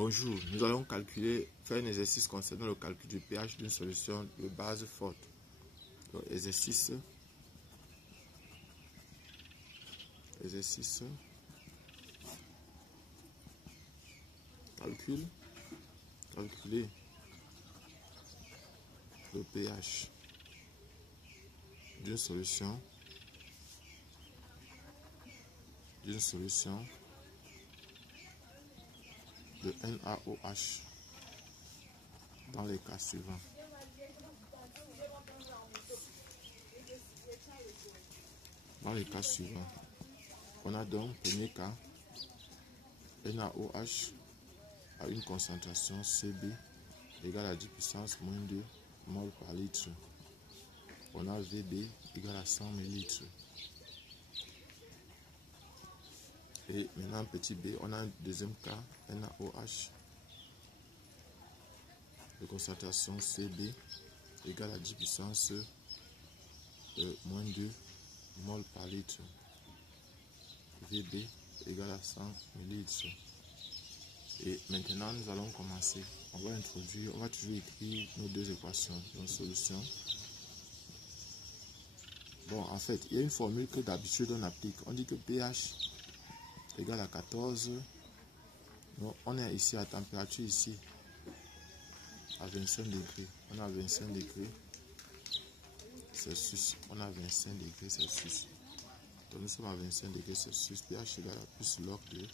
Bonjour, nous allons faire un exercice concernant le calcul du pH d'une solution de base forte. Donc, exercice, calculer le pH d'une solution de NaOH dans les cas suivants. On a donc, premier cas, NaOH a une concentration Cb égale à 10 puissance moins 2 mol par litre. On a Vb égale à 100 ml. Et maintenant, petit b, on a un deuxième cas, NaOH de concentration Cb égale à 10 puissance moins 2 mol par litre. Vb égale à 100 ml. Et maintenant, nous allons commencer. On va toujours écrire nos deux équations, nos solutions. Bon, en fait, il y a une formule que d'habitude on applique. On dit que pH égale à 14. Donc, on est ici à température ici à 25 degrés. On a 25 degrés Celsius. On a 25 degrés Celsius. Donc, nous sommes à 25 degrés Celsius. pH égale à plus log de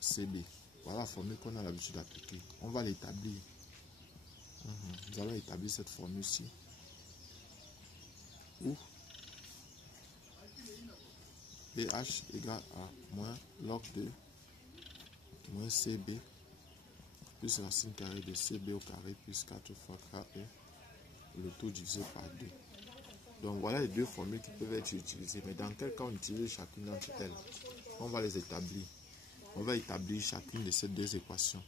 Cb. Voilà la formule qu'on a l'habitude d'appliquer. On va l'établir. Nous allons établir cette formule-ci. Où pH égale à moins log de moins Cb plus racine carrée de Cb au carré plus 4 fois Ke, le tout divisé par 2. Donc voilà les deux formules qui peuvent être utilisées. Mais dans quel cas on utilise chacune d'entre elles? On va les établir. On va établir chacune de ces deux équations.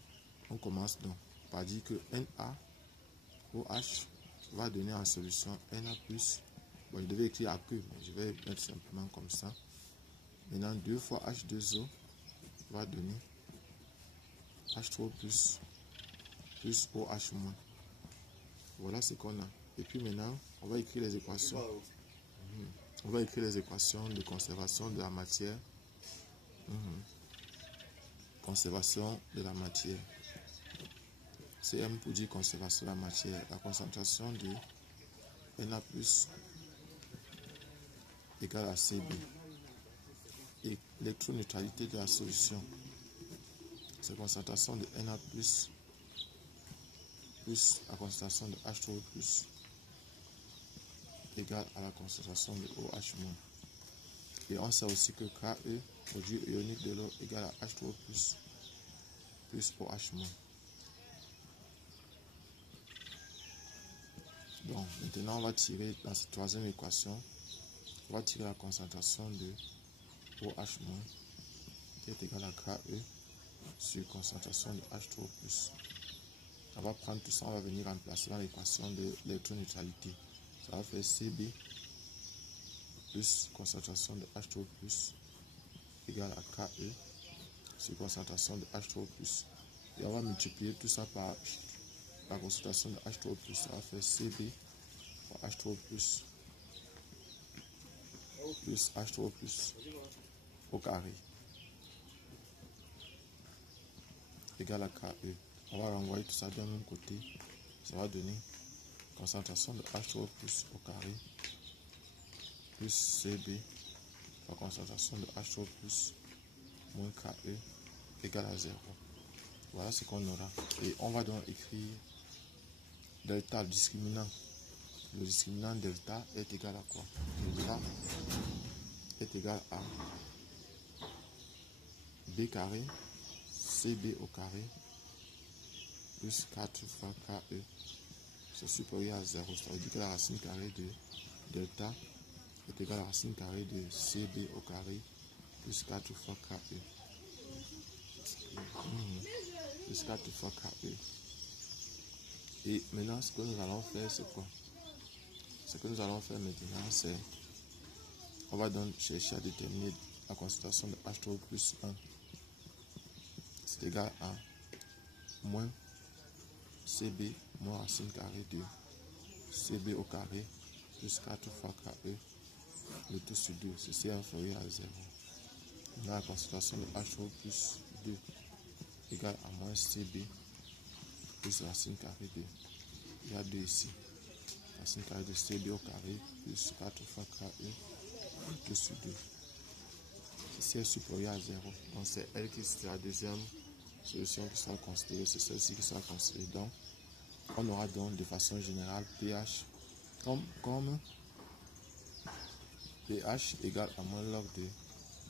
On commence donc par dire que NaOH va donner en solution Na+. Bon, je devais écrire AQ, mais je vais mettre simplement comme ça. Maintenant, 2 fois H2O va donner H3 plus OH-. Voilà ce qu'on a. Et puis maintenant, on va écrire les équations. On va écrire les équations de conservation de la matière. Conservation de la matière. Cm pour dire conservation de la matière. La concentration de Na+ égale à Cb. Et l'électroneutralité de la solution, c'est la concentration de Na+ plus la concentration de H3+ égale à la concentration de OH-. Et on sait aussi que Ke, produit ionique de l'eau, égale à H3+ plus OH-. Donc maintenant on va tirer dans cette troisième équation, on va tirer la concentration de OH- qui est égale à Ke sur concentration de H3+. On va prendre tout ça, on va venir remplacer dans l'équation de l'électroneutralité. Ça va faire Cb plus concentration de H3+ égale à Ke sur concentration de H3+. Et on va multiplier tout ça par la concentration de H3+. Ça va faire Cb fois H3+ plus H3+ au carré égale à Ke. On va renvoyer tout ça d'un même côté. Ça va donner concentration de H3+ au carré plus Cb fois concentration de H3+ moins Ke égale à 0. Voilà ce qu'on aura. Et on va donc écrire delta, le discriminant. Le discriminant delta est égal à quoi? Delta est égal à b carré Cb au carré plus 4 fois Ke, c'est supérieur à 0. Ça veut dire que la racine carrée de delta est égale à la racine carrée de Cb au carré plus 4 fois Ke. Plus 4 fois Ke. Et maintenant, ce que nous allons faire, c'est quoi? Ce que nous allons faire maintenant, c'est on va donc chercher à déterminer la concentration de H3+1. est égal à moins CB moins racine carrée de CB au carré plus 4 fois KE, le tout sur 2. Ceci est inférieur à 0. Dans la concentration de HO plus 2 égale à moins CB plus racine carrée de, il y a 2 ici, racine carrée de CB au carré plus 4 fois KE, le tout sur 2. Ceci est supérieur à 0. Donc c'est elle qui sera la deuxième solution qui sera considérée, c'est celle-ci qui sera considérée. Donc on aura donc de façon générale pH comme pH égale à moins log de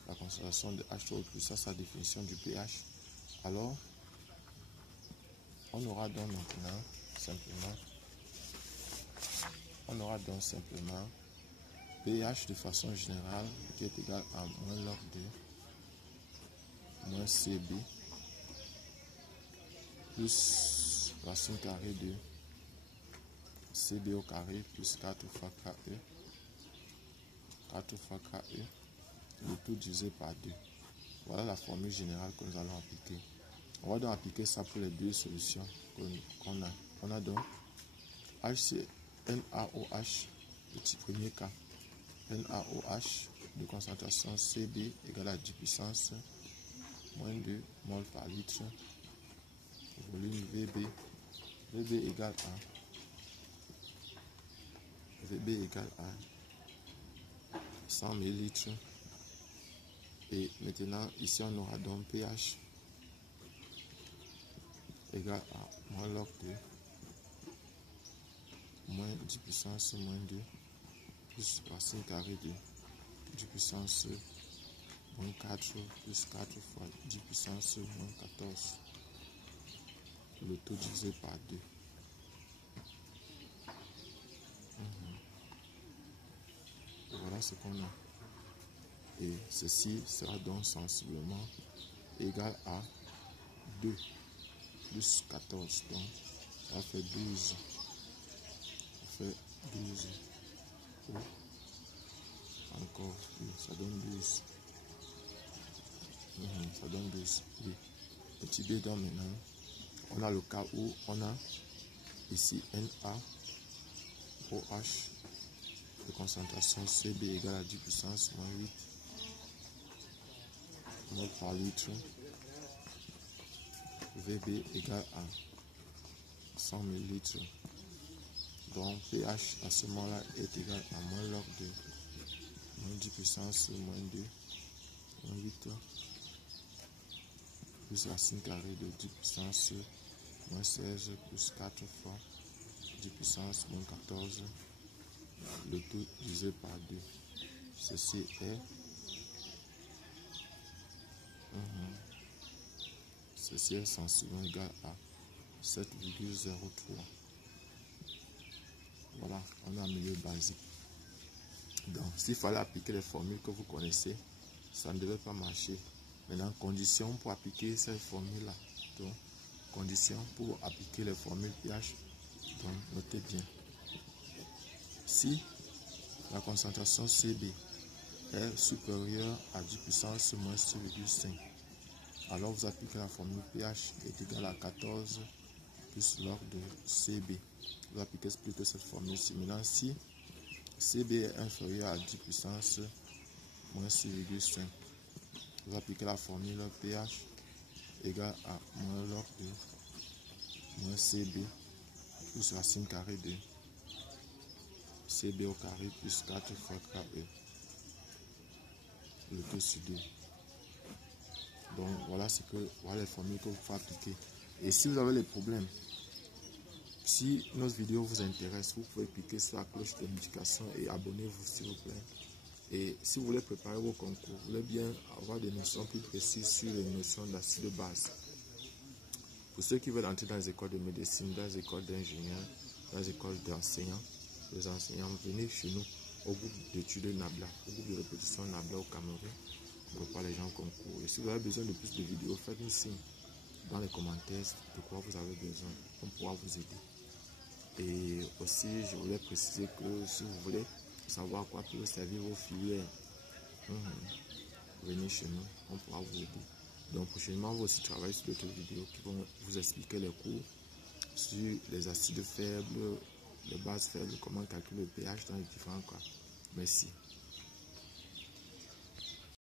la concentration de H3O plus, ça c'est la définition du pH. Alors on aura donc maintenant simplement pH de façon générale qui est égal à moins log de moins CB plus racine carrée de CB au carré plus 4 fois KE, le tout divisé par 2. Voilà la formule générale que nous allons appliquer. On va donc appliquer ça pour les deux solutions qu'on a. On a donc NaOH, petit premier cas. NaOH de concentration CB égale à 10 puissance moins 2 mol par litre. Volume VB. VB égale à 100 ml. Et maintenant, ici, on aura donc pH égal à moins log de moins 10 puissance moins 2 plus racine carrée de 10 puissance moins 4 plus 4 fois 10 puissance moins 14. Le tout divisé par 2. Voilà ce qu'on a. Et ceci sera donc sensiblement égal à 2 plus 14. Donc ça fait 12. Ou encore, ça donne 12. Ça donne 12. Oui. Petit b, donc maintenant, on a le cas où on a ici NaOH de concentration CB égale à 10 puissance moins 8 mol par litre. VB égale à 100 ml. Donc pH à ce moment-là est égal à moins log de moins 10 puissance moins 2 moins 8 plus racine carrée de 10 puissance moins 16 plus 4 fois 10 puissance moins 14, le tout divisé par 2. Ceci est sensiblement égal à 7,03. Voilà, on a un milieu basique. Donc, s'il fallait appliquer les formules que vous connaissez, ça ne devait pas marcher. Maintenant, condition pour appliquer ces formules-là. Donc, condition pour appliquer les formules pH. Donc, notez bien. Si la concentration CB est supérieure à 10 puissance moins 6,5, alors vous appliquez la formule pH est égale à 14 plus log de CB. Vous appliquez plutôt cette formule-ci. Maintenant, si CB est inférieur à 10 puissance moins 6,5, vous appliquez la formule pH égale à moins log de moins CB plus racine carrée de CB au carré plus 4 fois KE, le tout sur 2. Donc voilà les formules que vous pouvez appliquer. Et si vous avez des problèmes, si notre vidéo vous intéresse, vous pouvez cliquer sur la cloche de notification et abonnez-vous s'il vous plaît. Et si vous voulez préparer vos concours, vous voulez bien avoir des notions plus précises sur les notions d'acide de base. Pour ceux qui veulent entrer dans les écoles de médecine, dans les écoles d'ingénieurs, dans les écoles d'enseignants, les enseignants, venez chez nous au groupe d'études NABLA, au groupe de répétition NABLA au Cameroun. On prépare les gens au concours. Et si vous avez besoin de plus de vidéos, faites-nous signe dans les commentaires de quoi vous avez besoin. On pourra vous aider. Et aussi, je voulais préciser que si vous voulez savoir quoi peut servir vos filières, venez chez nous, on pourra vous aider. Donc prochainement, on va aussi travailler sur d'autres vidéos qui vont vous expliquer les cours sur les acides faibles, les bases faibles, comment calculer le pH dans les différents cas. Merci.